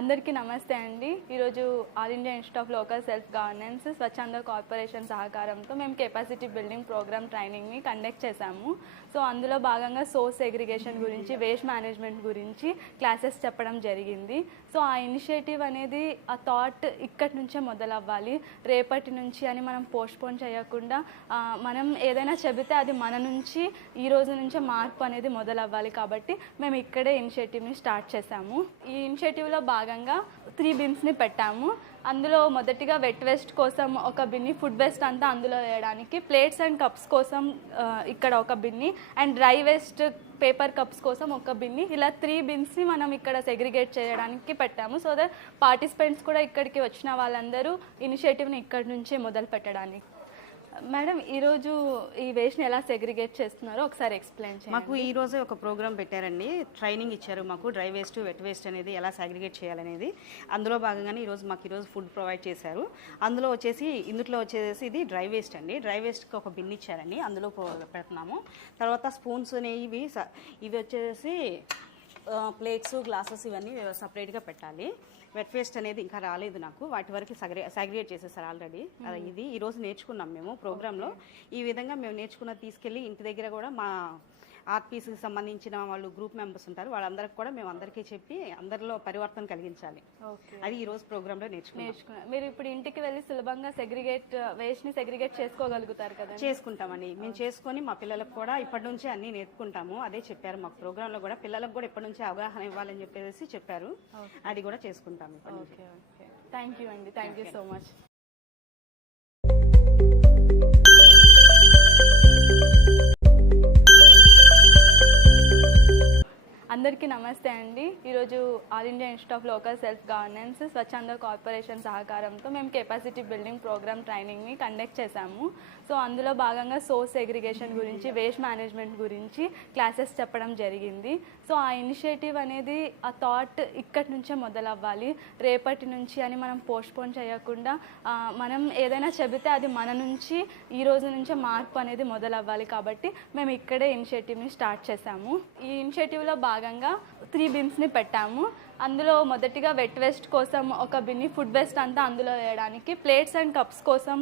అందరికీ నమస్తే అండి. ఈరోజు all India institute of local self governance స్వచ్ఛంద కార్పొరేషన్ సహకారంతో మేము కెపాసిటీ బిల్డింగ్ ప్రోగ్రామ్ ట్రైనింగ్ని కండక్ట్ చేశాము. సో అందులో భాగంగా సోర్స్ సెగ్రిగేషన్ గురించి, వేస్ట్ మేనేజ్మెంట్ గురించి క్లాసెస్ చెప్పడం జరిగింది. సో ఆ ఇనిషియేటివ్ అనేది, ఆ థాట్ ఇక్కడి నుంచే మొదలవ్వాలి. రేపటి నుంచి అని మనం పోస్ట్పోన్ చేయకుండా మనం ఏదైనా చెబితే అది మన నుంచి ఈ రోజు నుంచే మార్పు అనేది మొదలవ్వాలి. కాబట్టి మేము ఇక్కడే ఇనిషియేటివ్ని స్టార్ట్ చేశాము. ఈ ఇనిషియేటివ్లో భాగంగా 3 బిన్స్ని పెట్టాము. అందులో మొదటిగా వెట్ వేస్ట్ కోసం ఒక బిన్ని, ఫుడ్ వేస్ట్ అంతా అందులో వేయడానికి, ప్లేట్స్ అండ్ కప్స్ కోసం ఇక్కడ ఒక Binny, and dry waste paper cups కోసం ఒక బిన్ని, ఇలా 3 బిన్స్ని మనం ఇక్కడ సెగ్రిగేట్ చేయడానికి పెట్టాము. సో దట్ పార్టిసిపెంట్స్ కూడా ఇక్కడికి వచ్చిన వాళ్ళందరూ ఇనిషియేటివ్ని ఇక్కడి నుంచే మొదలు పెట్టడానికి. మేడం, ఈరోజు ఈ వేస్ట్ని ఎలా సెగ్రిగేట్ చేస్తున్నారో ఒకసారి ఎక్స్ప్లెయిన్ చేయండి. మాకు ఈ రోజే ఒక ప్రోగ్రామ్ పెట్టారండి, ట్రైనింగ్ ఇచ్చారు మాకు. డ్రై వేస్ట్, వెట్ వేస్ట్ అనేది ఎలా సెగ్రిగేట్ చేయాలనేది. అందులో భాగంగానే ఈరోజు ఫుడ్ ప్రొవైడ్ చేశారు. ఇందులో వచ్చేసి ఇది డ్రై వేస్ట్ అండి. డ్రై వేస్ట్కి ఒక బిన్ ఇచ్చారండి, అందులో పెడుతున్నాము. తర్వాత స్పూన్స్ అనేవి ఇవి వచ్చేసి ప్లేట్స్, గ్లాసెస్ ఇవన్నీ సపరేట్గా పెట్టాలి. వెట్ వేస్ట్ అనేది ఇంకా రాలేదు నాకు, వాటి వరకు సాగ్రిగేట్ చేసేసారు ఆల్రెడీ. ఇది ఈరోజు నేర్చుకున్నాం మేము ప్రోగ్రాంలో. ఈ విధంగా మేము నేర్చుకున్నది తీసుకెళ్ళి ఇంటి దగ్గర కూడా మా ఆర్ట్ పీస్కి సంబంధించిన వాళ్ళు గ్రూప్ మెంబర్స్ ఉంటారు, వాళ్ళందరికీ కూడా మేము అందరికీ చెప్పి అందరిలో పరివర్తన కలిగించాలి. అది ఈరోజు ప్రోగ్రాంలో నేర్చుకున్నాం. మీరు ఇప్పుడు ఇంటికి వెళ్ళి సులభంగా వేస్ట్ని సెగ్రిగేట్ చేసుకోగలుగుతారు కదా? చేసుకుంటామండి మేము. చేసుకొని మా పిల్లలకు కూడా ఇప్పటి నుంచే అన్నీ నేర్పుకుంటాము. అదే చెప్పారు మాకు ప్రోగ్రాంలో కూడా, పిల్లలకు కూడా ఇప్పటి నుంచే అవగాహన ఇవ్వాలని చెప్పేసి చెప్పారు. అది కూడా చేసుకుంటాము. థ్యాంక్ యూ అండి. Thank you so much. అందరికీ నమస్తే అండి. ఈరోజు all India institute of local self governance స్వచ్ఛంద కార్పొరేషన్ సహకారంతో మేము కెపాసిటీ బిల్డింగ్ ప్రోగ్రామ్ ట్రైనింగ్ని కండక్ట్ చేశాము. సో అందులో భాగంగా సోర్స్ సెగ్రిగేషన్ గురించి, వేస్ట్ మేనేజ్మెంట్ గురించి క్లాసెస్ చెప్పడం జరిగింది. సో ఆ ఇనిషియేటివ్ అనేది, ఆ థాట్ ఇక్కడి నుంచే మొదలవ్వాలి. రేపటి నుంచి అని మనం పోస్ట్పోన్ చేయకుండా మనం ఏదైనా చెబితే అది మన నుంచి ఈ రోజు నుంచే మార్పు అనేది మొదలవ్వాలి. కాబట్టి మేము ఇక్కడే ఇనిషియేటివ్ని స్టార్ట్ చేశాము. ఈ ఇనిషియేటివ్లో భాగంగా 3 బిన్స్ని పెట్టాము. అందులో మొదటిగా వెట్ వేస్ట్ కోసం ఒక బిన్ని, ఫుడ్ వేస్ట్ అంతా అందులో వేయడానికి, ప్లేట్స్ అండ్ కప్స్ కోసం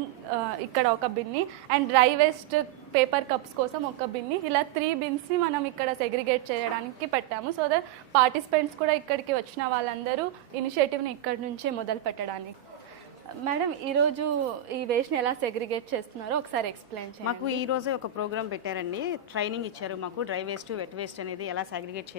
ఇక్కడ ఒక Binny, and dry waste paper cups కోసం ఒక బిన్ని, ఇలా 3 బిన్స్ని మనం ఇక్కడ సెగ్రిగేట్ చేయడానికి పెట్టాము. సో దట్ పార్టిసిపెంట్స్ కూడా ఇక్కడికి వచ్చిన వాళ్ళందరూ ఇనిషియేటివ్ని ఇక్కడి నుంచే మొదలు పెట్టడానికి. మేడం, ఈరోజు ఈ వేస్ట్ని ఎలా సెగ్రిగేట్ చేస్తున్నారో ఒకసారి ఎక్స్ప్లెయిన్ చేయండి. మాకు ఈ రోజే ఒక ప్రోగ్రామ్ పెట్టారండి, ట్రైనింగ్ ఇచ్చారు మాకు. డ్రై వేస్ట్, వెట్ వేస్ట్ అనేది ఎలా సెగ్రిగేట్ చేయాలి